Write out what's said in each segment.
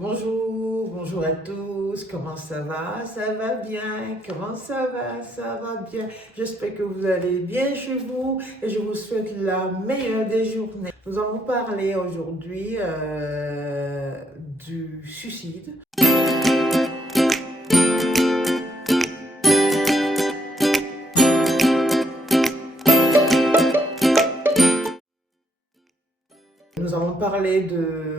Bonjour, bonjour à tous, comment ça va? Ça va bien, comment ça va? Ça va bien. J'espère que vous allez bien chez vous et je vous souhaite la meilleure des journées. Nous allons parler aujourd'hui du suicide. Nous allons parler de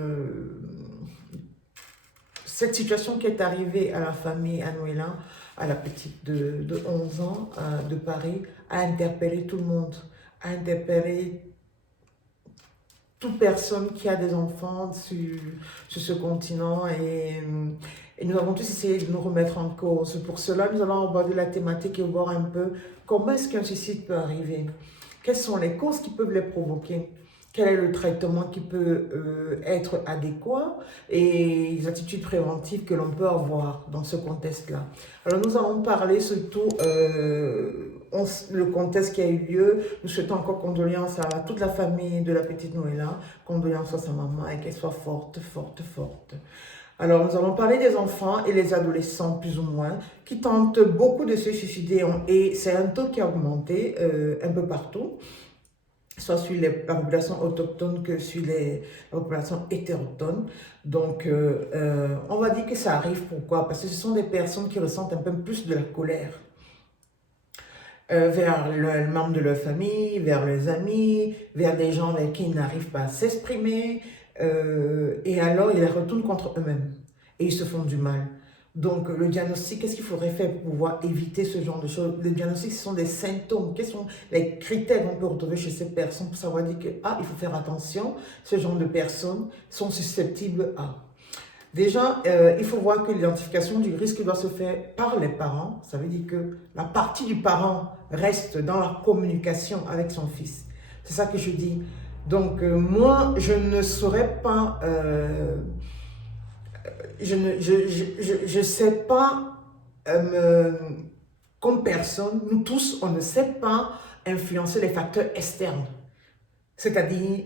cette situation qui est arrivée à la famille Anouela, à la petite de 11 ans de Paris, a interpellé tout le monde, a interpellé toute personne qui a des enfants sur ce continent et nous avons tous essayé de nous remettre en cause. Pour cela, nous allons aborder la thématique et voir un peu comment est-ce qu'un suicide peut arriver, quelles sont les causes qui peuvent les provoquer, quel est le traitement qui peut être adéquat et les attitudes préventives que l'on peut avoir dans ce contexte-là. Alors nous allons parler surtout le contexte qui a eu lieu. Nous souhaitons encore condoléances à toute la famille de la petite Noëlla, condoléances à sa maman et qu'elle soit forte, forte, forte. Alors, nous allons parler des enfants et les adolescents, plus ou moins, qui tentent beaucoup de se suicider et c'est un taux qui a augmenté un peu partout, soit sur la population autochtone que sur la population hétérochtone. Donc, on va dire que ça arrive. Pourquoi? Parce que ce sont des personnes qui ressentent un peu plus de la colère vers le membre de leur famille, vers leurs amis, vers des gens avec qui ils n'arrivent pas à s'exprimer, et alors ils les retournent contre eux-mêmes et ils se font du mal. Donc le diagnostic, qu'est-ce qu'il faudrait faire pour pouvoir éviter ce genre de choses? Le diagnostic, ce sont des symptômes. Quels sont les critères qu'on peut retrouver chez ces personnes pour savoir dire que il faut faire attention, ce genre de personnes sont susceptibles à... Déjà, il faut voir que l'identification du risque doit se faire par les parents. Ça veut dire que la partie du parent reste dans la communication avec son fils. C'est ça que je dis. Donc, moi, je ne saurais pas, je sais pas, comme personne, nous tous, on ne sait pas influencer les facteurs externes. C'est-à-dire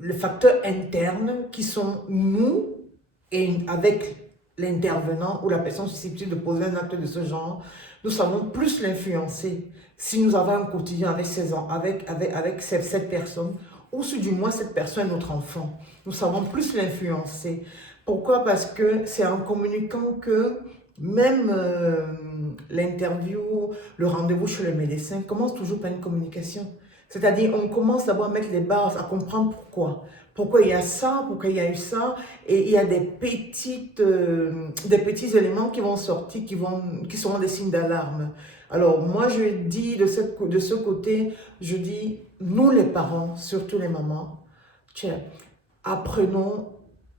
les facteurs internes qui sont nous, et avec l'intervenant ou la personne susceptible de poser un acte de ce genre, nous savons plus l'influencer si nous avons un quotidien avec, cette personne, ou si du moins cette personne est notre enfant. Nous savons plus l'influencer. Pourquoi? Parce que c'est en communiquant que même l'interview, le rendez-vous chez le médecin commence toujours par une communication. C'est-à-dire, on commence d'abord à mettre les bases, à comprendre pourquoi. Pourquoi il y a ça, pourquoi il y a eu ça, et il y a des petits éléments qui vont sortir, qui seront des signes d'alarme. Alors, moi, je dis de ce côté, je dis, nous les parents, surtout les mamans, tiens, apprenons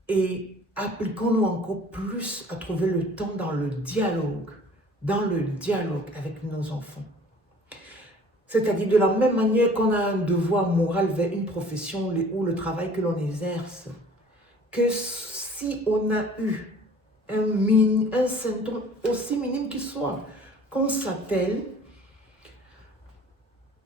et appliquons-nous encore plus à trouver le temps dans le dialogue avec nos enfants. C'est-à-dire de la même manière qu'on a un devoir moral vers une profession ou le travail que l'on exerce, que si on a eu un symptôme aussi minime qu'il soit, qu'on s'appelle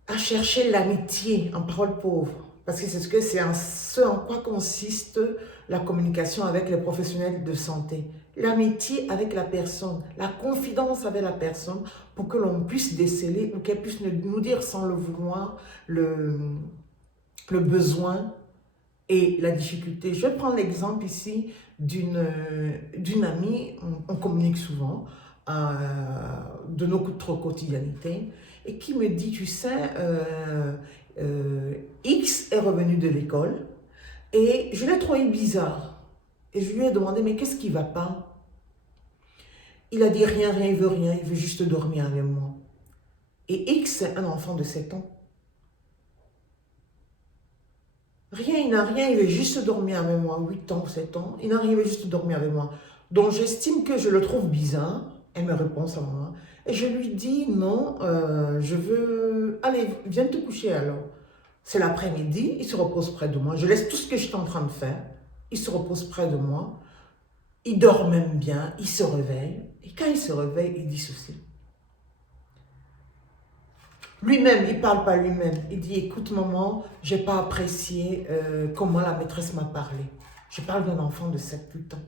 à chercher l'amitié en parole pauvre. Parce que c'est ce en quoi consiste la communication avec les professionnels de santé. L'amitié avec la personne, la confidence avec la personne pour que l'on puisse déceler ou qu'elle puisse nous dire sans le vouloir le besoin et la difficulté. Je vais prendre l'exemple ici d'une amie, on communique souvent de notre quotidiennité et qui me dit, tu sais, X est revenu de l'école et je l'ai trouvé bizarre. Et je lui ai demandé, mais qu'est-ce qui ne va pas? Il a dit rien, il veut juste dormir avec moi. Et X, c'est un enfant de 7 ans. Rien, il n'a rien, il veut juste dormir avec moi, 8 ans, 7 ans. Il n'arrive juste dormir avec moi. Donc j'estime que je le trouve bizarre. Elle me répond sa maman. Et je lui dis, non, je veux... Allez, viens te coucher alors. C'est l'après-midi, il se repose près de moi. Je laisse tout ce que je suis en train de faire. Il se repose près de moi. Il dort même bien, il se réveille. Et quand il se réveille, il dit ceci. Lui-même, il ne parle pas lui-même. Il dit, écoute maman, je n'ai pas apprécié comment la maîtresse m'a parlé. Je parle d'un enfant de 7-8 ans.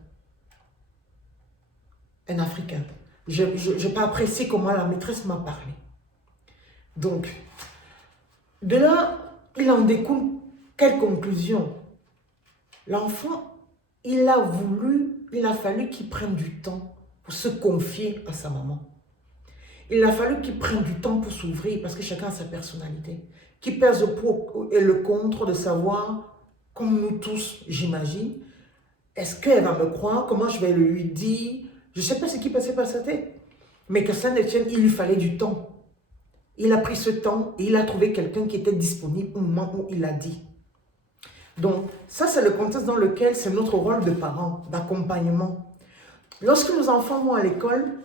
un Africain. Je n'ai pas apprécié comment la maîtresse m'a parlé. Donc, de là, il en découle quelle conclusion? L'enfant, il a fallu qu'il prenne du temps pour se confier à sa maman. Il a fallu qu'il prenne du temps pour s'ouvrir parce que chacun a sa personnalité. Qu'il pèse le pour et le contre de savoir, comme nous tous, j'imagine, est-ce qu'elle va me croire? Comment je vais le lui dire? Je ne sais pas ce qui passait par sa tête. Mais que ça ne tienne, il lui fallait du temps. Il a pris ce temps et il a trouvé quelqu'un qui était disponible au moment où il a dit. Donc, ça, c'est le contexte dans lequel c'est notre rôle de parents, d'accompagnement. Lorsque nos enfants vont à l'école,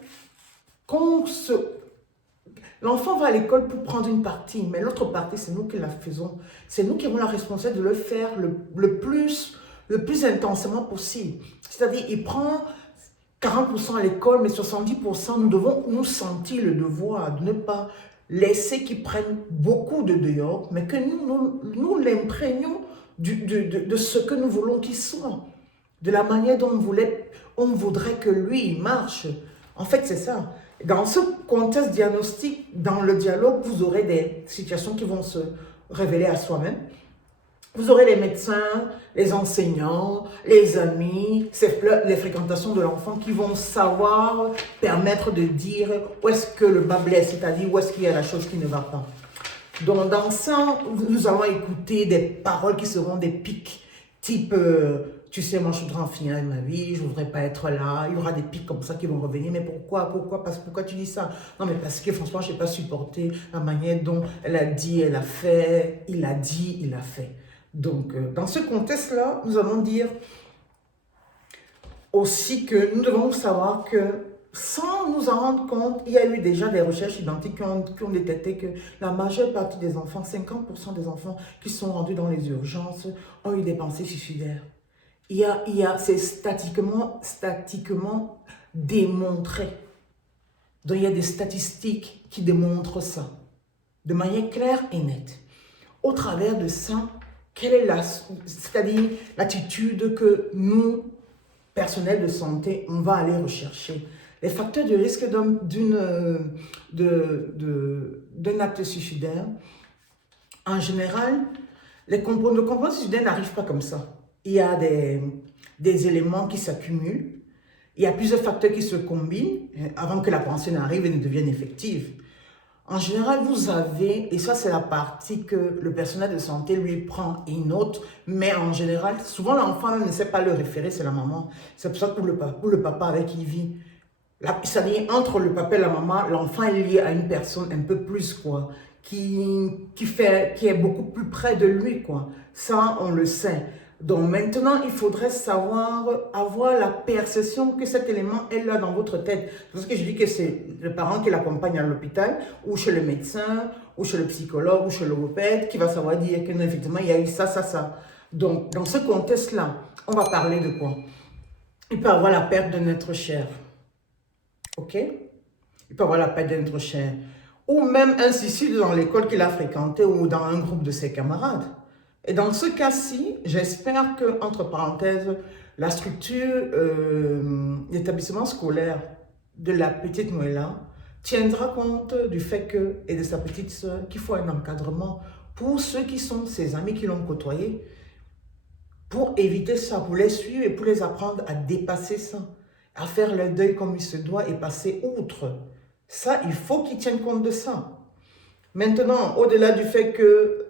l'enfant va à l'école pour prendre une partie, mais l'autre partie, c'est nous qui la faisons. C'est nous qui avons la responsabilité de le faire le plus intensément possible. C'est-à-dire, il prend 40% à l'école, mais 70%, nous devons nous sentir le devoir de ne pas laisser qu'il prenne beaucoup de dehors, mais que nous l'imprégnons de ce que nous voulons qu'il soit, de la manière dont on voudrait que lui il marche. En fait, c'est ça. Dans ce contexte diagnostique, dans le dialogue, vous aurez des situations qui vont se révéler à soi-même. Vous aurez les médecins, les enseignants, les amis, les fréquentations de l'enfant qui vont savoir permettre de dire où est-ce que le bas blesse, c'est-à-dire où est-ce qu'il y a la chose qui ne va pas. Donc dans ça, nous allons écouter des paroles qui seront des pics, type tu sais, moi je voudrais en finir avec ma vie, je ne voudrais pas être là. Il y aura des pics comme ça qui vont revenir. Mais pourquoi tu dis ça? Non, mais parce que franchement, je n'ai pas supporté la manière dont elle a dit, elle a fait, il a dit, il a fait. Donc, dans ce contexte-là, nous allons dire aussi que nous devons savoir que, sans nous en rendre compte, il y a eu déjà des recherches identiques qui ont détecté que la majeure partie des enfants, 50% des enfants qui sont rendus dans les urgences, ont eu des pensées suicidaires. C'est statistiquement démontré. Donc, il y a des statistiques qui démontrent ça, de manière claire et nette. Au travers de ça, quelle est c'est-à-dire l'attitude que nous, personnel de santé, on va aller rechercher? Les facteurs de risque d'un acte suicidaire, en général, le comportement suicidaire n'arrive pas comme ça. Il y a des éléments qui s'accumulent, il y a plusieurs facteurs qui se combinent avant que la pensée n'arrive et ne devienne effective. En général, vous avez, et ça c'est la partie que le personnel de santé lui prend et note, mais en général, souvent l'enfant ne sait pas le référer, c'est la maman. C'est pour ça que le papa avec qui il vit, c'est-à-dire entre le papa et la maman, l'enfant est lié à une personne un peu plus, quoi, qui est beaucoup plus près de lui, quoi. Ça, on le sait. Donc maintenant, il faudrait savoir avoir la perception que cet élément est là dans votre tête. C'est pour ça que je dis que c'est le parent qui l'accompagne à l'hôpital, ou chez le médecin, ou chez le psychologue, ou chez le logopède, qui va savoir dire que non, effectivement, il y a eu ça, ça, ça. Donc, dans ce contexte-là, on va parler de quoi? Il peut y avoir la perte d'un être cher. Ok? Il peut y avoir la perte d'un être cher. Ou même un suicide dans l'école qu'il a fréquenté ou dans un groupe de ses camarades. Et dans ce cas-ci, j'espère que, entre parenthèses, la structure d'établissement scolaire de la petite Noëlla tiendra compte du fait que, et de sa petite sœur, qu'il faut un encadrement pour ceux qui sont ses amis qui l'ont côtoyé, pour éviter ça, pour les suivre et pour les apprendre à dépasser ça, à faire le deuil comme il se doit et passer outre. Ça, il faut qu'ils tiennent compte de ça. Maintenant, au-delà du fait que,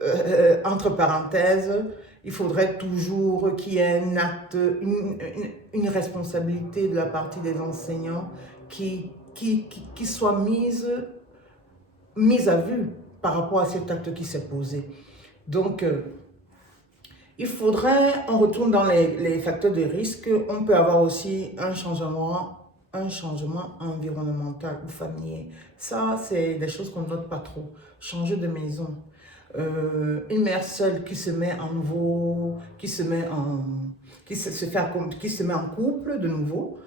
entre parenthèses, il faudrait toujours qu'il y ait un acte, une responsabilité de la partie des enseignants qui soit mise à vue par rapport à cet acte qui s'est posé. Donc, il faudrait, on retourne dans les facteurs de risque, on peut avoir aussi un changement environnemental ou familier. Ça, c'est des choses qu'on ne note pas trop. Changer de maison. Une mère seule qui se met en couple de nouveau.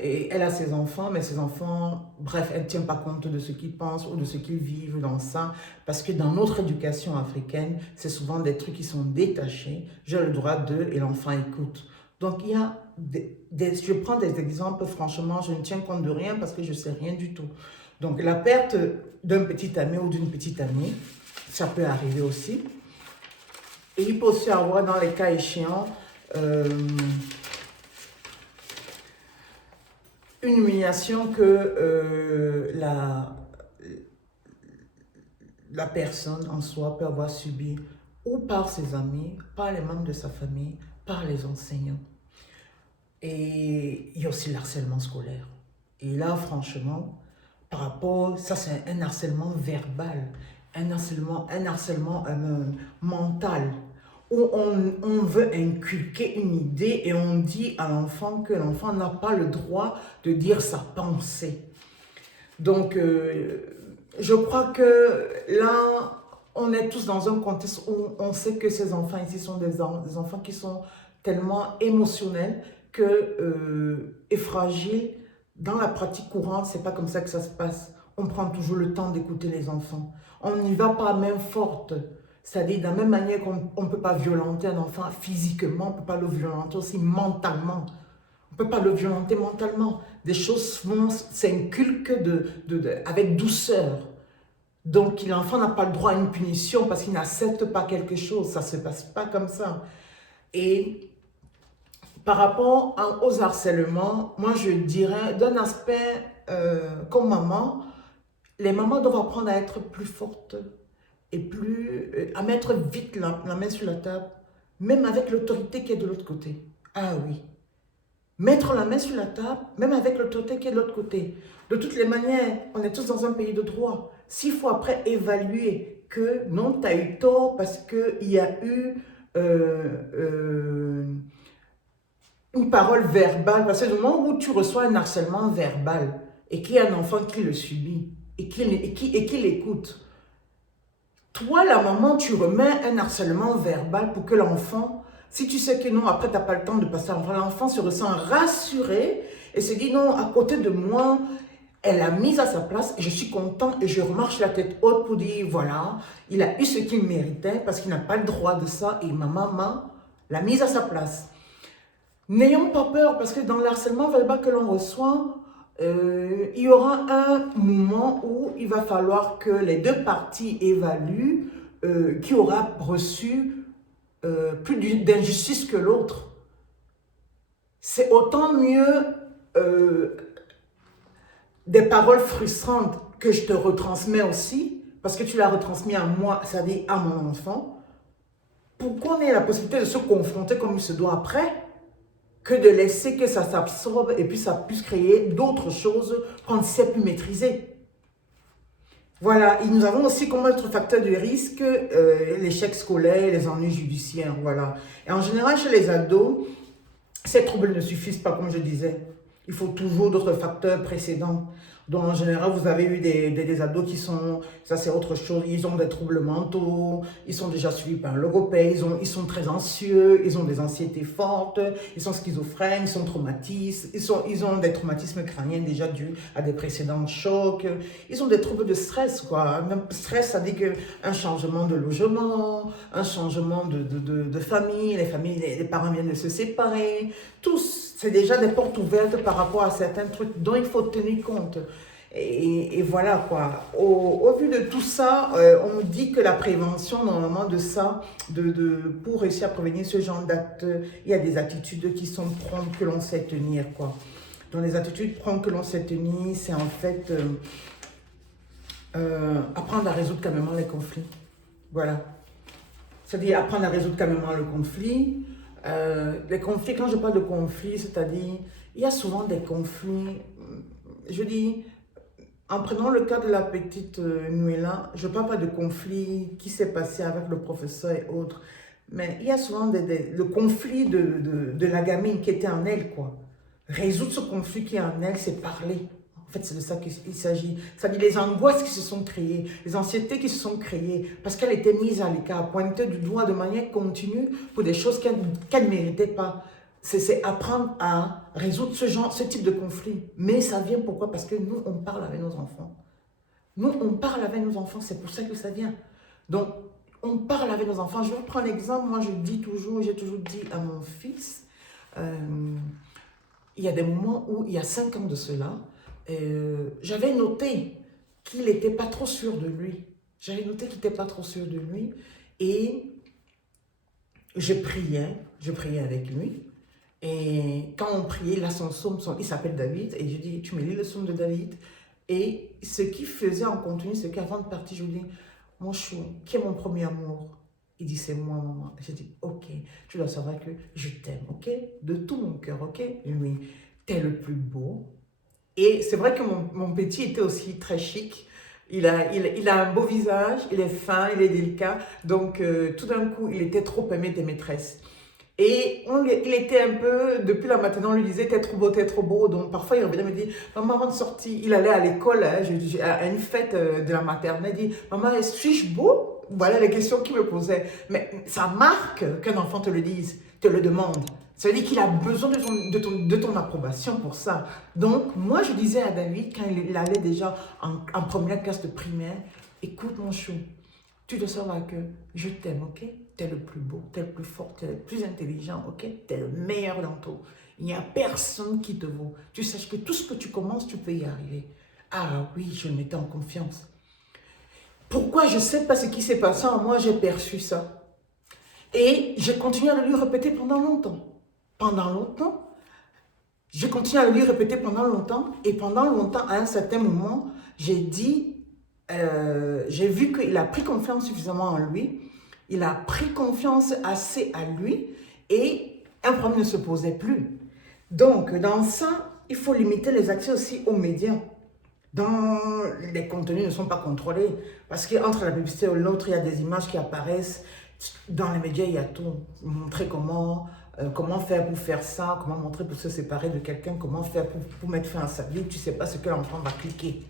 Et elle a ses enfants, mais ses enfants, bref, elle ne tient pas compte de ce qu'ils pensent ou de ce qu'ils vivent dans ça. Parce que dans notre éducation africaine, c'est souvent des trucs qui sont détachés. J'ai le droit d'eux et l'enfant écoute. Donc, il y a je prends des exemples, franchement, je ne tiens compte de rien parce que je ne sais rien du tout. Donc, la perte d'un petit ami ou d'une petite amie, ça peut arriver aussi. Et il peut aussi avoir, dans les cas échéants, une humiliation que la personne en soi peut avoir subi ou par ses amis, par les membres de sa famille, par les enseignants. Et il y a aussi le harcèlement scolaire. Et là, franchement, par rapport, ça c'est un harcèlement verbal, un harcèlement mental, où on veut inculquer une idée et on dit à l'enfant que l'enfant n'a pas le droit de dire sa pensée. Donc, je crois que là, on est tous dans un contexte où on sait que ces enfants ici sont des enfants qui sont tellement émotionnels et fragiles. Dans la pratique courante, c'est pas comme ça que ça se passe. On prend toujours le temps d'écouter les enfants. On n'y va pas à main forte. C'est-à-dire, de la même manière qu'on ne peut pas violenter un enfant physiquement, on ne peut pas le violenter aussi mentalement. On ne peut pas le violenter mentalement. Des choses s'inculquent avec douceur. Donc, l'enfant n'a pas le droit à une punition parce qu'il n'accepte pas quelque chose. Ça ne se passe pas comme ça. Et par rapport aux harcèlements, moi je dirais d'un aspect comme maman, les mamans doivent apprendre à être plus fortes et à mettre vite la main sur la table, même avec l'autorité qui est de l'autre côté. Ah oui. Mettre la main sur la table, même avec l'autorité qui est de l'autre côté. De toutes les manières, on est tous dans un pays de droit. S'il faut après évaluer que non, tu as eu tort parce qu'il y a eu une parole verbale, parce que du moment où tu reçois un harcèlement verbal et qu'il y a un enfant qui le subit et qui l'écoute, toi, la maman, tu remets un harcèlement verbal pour que l'enfant, si tu sais que non, après, tu n'as pas le temps de passer avant, l'enfant se ressent rassuré et se dit non, à côté de moi, elle a mis à sa place et je suis content et je remarche la tête haute pour dire voilà, il a eu ce qu'il méritait parce qu'il n'a pas le droit de ça et ma maman l'a mise à sa place. N'ayons pas peur parce que dans le harcèlement verbal que l'on reçoit, il y aura un moment où il va falloir que les deux parties évaluent qui aura reçu plus d'injustice que l'autre. C'est autant mieux des paroles frustrantes que je te retransmets aussi, parce que tu l'as retransmis à moi, c'est-à-dire à mon enfant, pour qu'on ait la possibilité de se confronter comme il se doit après, que de laisser que ça s'absorbe et puis ça puisse créer d'autres choses qu'on ne sait plus maîtriser. Voilà, et nous avons aussi comme autre facteur de risque l'échec scolaire, les ennuis judiciaires, voilà. Et en général, chez les ados, ces troubles ne suffisent pas, comme je disais. Il faut toujours d'autres facteurs précédents. Donc, en général, vous avez eu des ados qui sont, ça c'est autre chose, ils ont des troubles mentaux, ils sont déjà suivis par un logopède, ils sont très anxieux, ils ont des anxiétés fortes, ils sont schizophrènes, ils sont traumatisés, ils ont des traumatismes crâniens déjà dus à des précédents chocs, ils ont des troubles de stress, quoi. Même stress, ça dit qu'un changement de logement, un changement de famille, les parents viennent de se séparer, tous. C'est déjà des portes ouvertes par rapport à certains trucs dont il faut tenir compte. Et voilà quoi. Au vu de tout ça, on dit que la prévention, normalement, de ça, pour réussir à prévenir ce genre d'actes, il y a des attitudes qui sont promptes que l'on sait tenir, quoi. Donc les attitudes promptes que l'on sait tenir, c'est en fait apprendre à résoudre calmement les conflits. Voilà. C'est-à-dire apprendre à résoudre calmement le conflit. Les conflits, quand je parle de conflits, c'est-à-dire, il y a souvent des conflits, je dis, en prenant le cas de la petite Nuela, je ne parle pas de conflit qui s'est passé avec le professeur et autres, mais il y a souvent le conflit de la gamine qui était en elle, quoi. Résoudre ce conflit qui est en elle, c'est parler. En fait, c'est de ça qu'il s'agit. C'est-à-dire les angoisses qui se sont créées, les anxiétés qui se sont créées, parce qu'elle était mise à l'écart, pointée du doigt de manière continue pour des choses qu'elle ne méritait pas. C'est apprendre à résoudre ce type de conflit. Mais ça vient pourquoi? Parce que nous, on parle avec nos enfants. Nous, on parle avec nos enfants, c'est pour ça que ça vient. Donc, on parle avec nos enfants. Je vais prendre l'exemple, moi je dis toujours, j'ai toujours dit à mon fils, il y a des moments où, il y a 5 ans de cela, j'avais noté qu'il n'était pas trop sûr de lui. J'avais noté qu'il n'était pas trop sûr de lui. Et je priais avec lui. Et quand on priait, là, son psaume, il s'appelle David. Et je dis, tu me lis le psaume de David. Et ce qu'il faisait en continu, c'est qu'avant de partir, je lui dis, mon chou, qui est mon premier amour? Il dit, c'est moi, maman. Je dis, ok, tu dois savoir que je t'aime, ok? De tout mon cœur, ok? Oui, t'es le plus beau. Et c'est vrai que mon petit était aussi très chic. Il a un beau visage, il est fin, il est délicat. Donc, tout d'un coup, il était trop aimé des maîtresses. Et il était un peu, depuis la matinée, on lui disait, t'es trop beau, t'es trop beau. Donc, parfois, il revenait me dire, maman, avant de sortir, il allait à l'école, hein, à une fête de la maternelle, il dit, maman, suis-je beau? Voilà les questions qu'il me posait. Mais ça marque qu'un enfant te le dise, te le demande. Ça veut dire qu'il a besoin de ton approbation pour ça. Donc, moi, je disais à David, quand il allait déjà en première classe de primaire, écoute mon chou, tu dois savoir que je t'aime, ok? T'es le plus beau, t'es le plus fort, t'es le plus intelligent, ok? T'es le meilleur dans tout. Il n'y a personne qui te vaut. Tu saches que tout ce que tu commences, tu peux y arriver. Ah oui, je me mettais en confiance. Pourquoi? Je ne sais pas ce qui s'est passé en moi, j'ai perçu ça. Et j'ai continué à le lui répéter pendant longtemps. Pendant longtemps. Je continue à le lui répéter pendant longtemps. Et pendant longtemps, à un certain moment, j'ai dit, j'ai vu qu'il a pris confiance suffisamment en lui. Il a pris confiance assez à lui. Et un problème ne se posait plus. Donc, dans ça, il faut limiter les accès aussi aux médias. Dans les contenus ne sont pas contrôlés. Parce qu'entre la publicité et l'autre, il y a des images qui apparaissent. Dans les médias, il y a tout. Montrer comment faire pour faire ça, comment montrer pour se séparer de quelqu'un, comment faire pour mettre fin à sa vie. Tu ne sais pas ce que l'enfant va cliquer.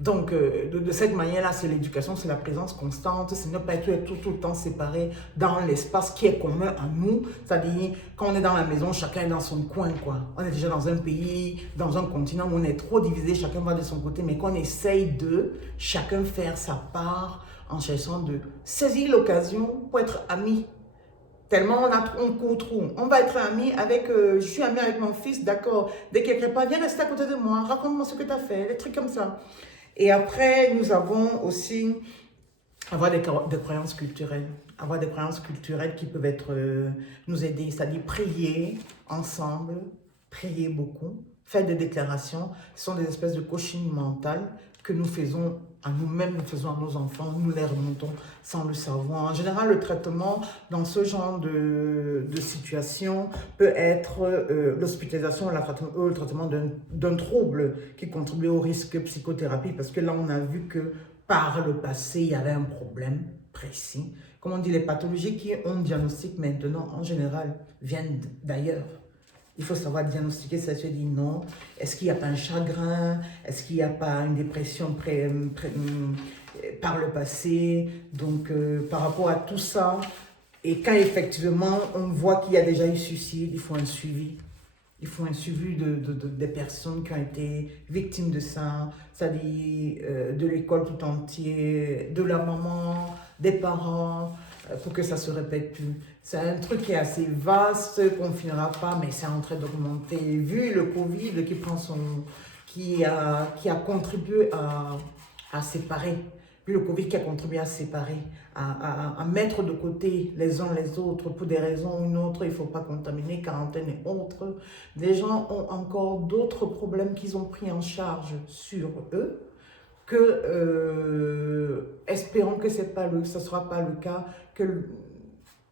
Donc, de cette manière-là, c'est l'éducation, c'est la présence constante, c'est ne pas être tout le temps séparé dans l'espace qui est commun à nous. C'est-à-dire, quand on est dans la maison, chacun est dans son coin, quoi. On est déjà dans un pays, dans un continent où on est trop divisé, chacun va de son côté, mais qu'on essaye de chacun faire sa part en cherchant de saisir l'occasion pour être amis. Tellement on court trop. On va être amis avec, je suis amie avec mon fils, d'accord. Dès qu'il ne pas, viens rester à côté de moi, raconte-moi ce que tu as fait, des trucs comme ça. Et après, nous avons aussi avoir des croyances culturelles. Avoir des croyances culturelles qui peuvent être, nous aider, c'est-à-dire prier ensemble, prier beaucoup, faire des déclarations. Ce sont des espèces de coaching mental que nous faisons à nous-mêmes, nous faisons à nos enfants, nous les remontons sans le savoir. En général, le traitement dans ce genre de situation peut être l'hospitalisation, le traitement d'un trouble qui contribue au risque psychothérapie, parce que là, on a vu que par le passé, il y avait un problème précis. Comme on dit, les pathologies qui ont diagnostic maintenant, en général, viennent d'ailleurs. Il faut savoir diagnostiquer, ça se dit non. Est-ce qu'il n'y a pas un chagrin? Est-ce qu'il n'y a pas une dépression par le passé? Donc, par rapport à tout ça, et quand effectivement on voit qu'il y a déjà eu suicide, il faut un suivi. Il faut un suivi des personnes qui ont été victimes de ça, c'est-à-dire de l'école tout entière, de la maman, des parents, pour que ça ne se répète plus. C'est un truc qui est assez vaste, qu'on ne finira pas, mais c'est en train d'augmenter. Vu le Covid qui a contribué à séparer, vu le Covid qui a contribué à séparer, à mettre de côté les uns les autres pour des raisons ou une autre, il ne faut pas contaminer, quarantaine et autres. Les gens ont encore d'autres problèmes qu'ils ont pris en charge sur eux, espérons que ce ne sera pas le cas, que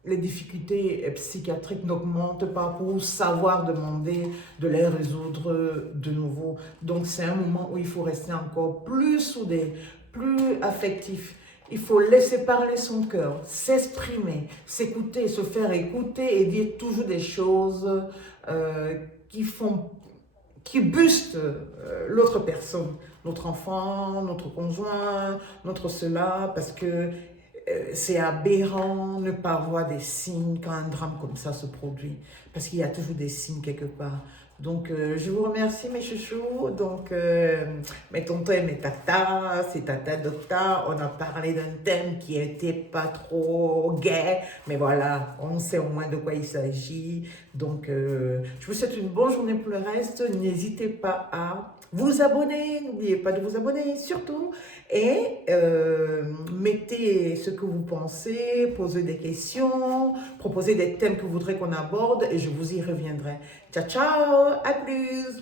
les difficultés psychiatriques n'augmentent pas pour savoir demander de les résoudre de nouveau. Donc c'est un moment où il faut rester encore plus soudé, plus affectif. Il faut laisser parler son cœur, s'exprimer, s'écouter, se faire écouter et dire toujours des choses qui boostent l'autre personne, notre enfant, notre conjoint, notre cela, parce que c'est aberrant ne pas voir des signes quand un drame comme ça se produit, parce qu'il y a toujours des signes quelque part. Donc, je vous remercie, mes chouchous. Donc, mes tontons et mes tatas, c'est tata docta. On a parlé d'un thème qui était pas trop gai, mais voilà, on sait au moins de quoi il s'agit. Donc, je vous souhaite une bonne journée pour le reste. N'hésitez pas à vous abonner. N'oubliez pas de vous abonner, surtout. Et mettez ce que vous pensez, posez des questions, proposez des thèmes que vous voudrez qu'on aborde et je vous y reviendrai. Ciao, ciao, à plus!